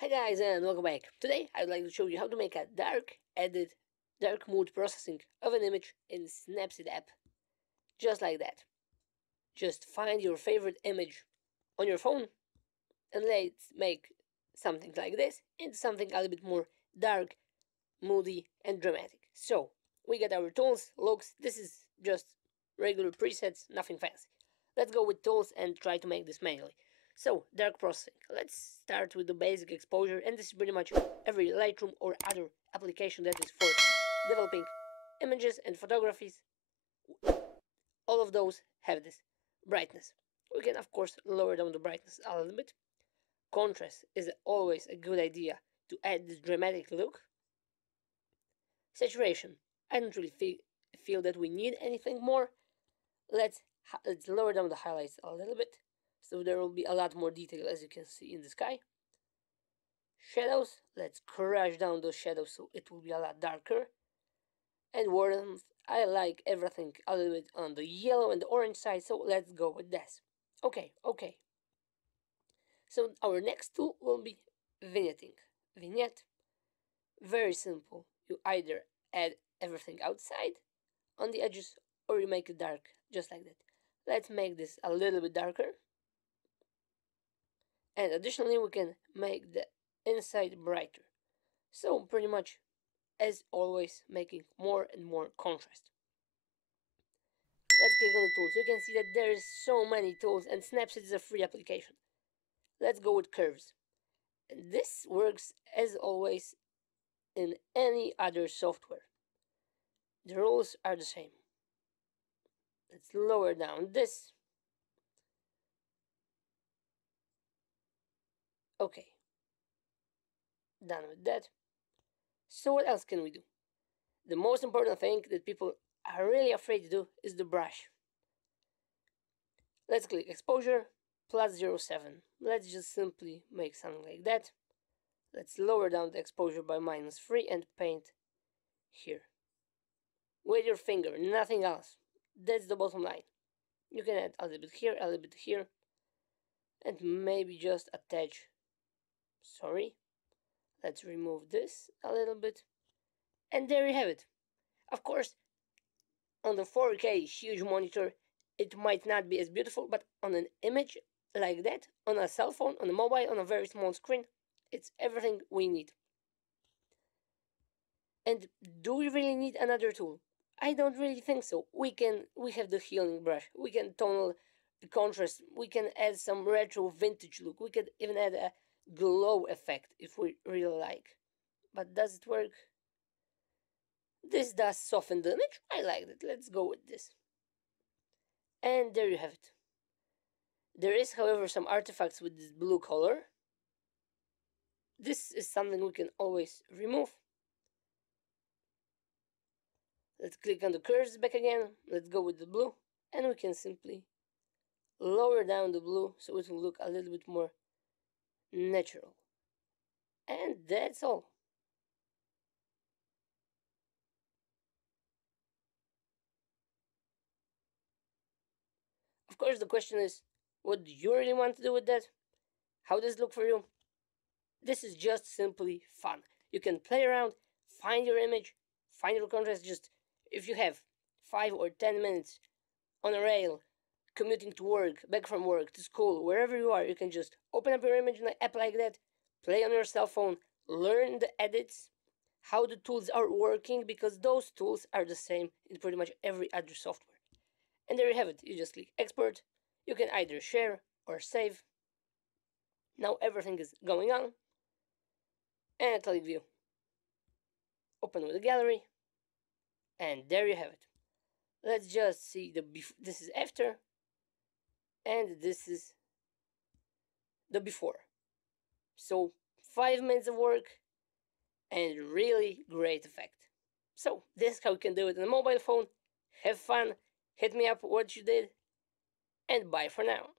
Hi guys and welcome back. Today I would like to show you how to make a dark mood processing of an image in Snapseed app. Just like that. Just find your favorite image on your phone and let's make something like this into something a little bit more dark, moody and dramatic. So we get our tools, looks, this is just regular presets, nothing fancy. Let's go with tools and try to make this manually. So, dark processing. Let's start with the basic exposure, and this is pretty much every Lightroom or other application that is for developing images and photographies. All of those have this brightness. We can, of course, lower down the brightness a little bit. Contrast is always a good idea to add this dramatic look. Saturation. I don't really feel that we need anything more. Let's lower down the highlights a little bit. So there will be a lot more detail, as you can see in the sky. Shadows, let's crush down those shadows so it will be a lot darker. And warmth, I like everything a little bit on the yellow and the orange side, so let's go with this. Okay. So our next tool will be vignetting. Vignette, very simple. You either add everything outside on the edges or you make it dark, just like that. Let's make this a little bit darker. And additionally we can make the inside brighter. So pretty much as always making more and more contrast. Let's click on the tools. You can see that there is so many tools and Snapseed is a free application. Let's go with curves. And this works as always in any other software. The rules are the same. Let's lower down this. Okay, done with that. So what else can we do? The most important thing that people are really afraid to do is the brush. Let's click exposure plus 0.7. Let's just simply make something like that. Let's lower down the exposure by -3 and paint here. With your finger, nothing else. That's the bottom line. You can add a little bit here, a little bit here, and maybe just attach. Sorry. Let's remove this a little bit. And there you have it. Of course, on the 4K huge monitor, it might not be as beautiful, but on an image like that, on a cell phone, on a mobile, on a very small screen, it's everything we need. And do we really need another tool? I don't really think so. We have the healing brush. We can tonal contrast. We can add some retro vintage look. We could even add a glow effect if we really like. But does it work? This does soften the image. I like it. Let's go with this. And there you have it. There is, however, some artifacts with this blue color. This is something we can always remove. Let's click on the curves back again. Let's go with the blue. And we can simply lower down the blue so it will look a little bit more natural. And that's all. Of course, the question is, what do you really want to do with that? How does it look for you? This is just simply fun. You can play around, find your image, find your contrast. Just if you have 5 or 10 minutes on a rail, commuting to work, back from work, to school, wherever you are, you can just open up your image in an app like that, play on your cell phone, learn the edits, how the tools are working, because those tools are the same in pretty much every other software. And there you have it. You just click export. You can either share or save. Now everything is going on. And click view. Open with the gallery. And there you have it. Let's just see this is after. And this is the before. So 5 minutes of work and really great effect. So this is how you can do it on a mobile phone. Have fun. Hit me up what you did. And bye for now.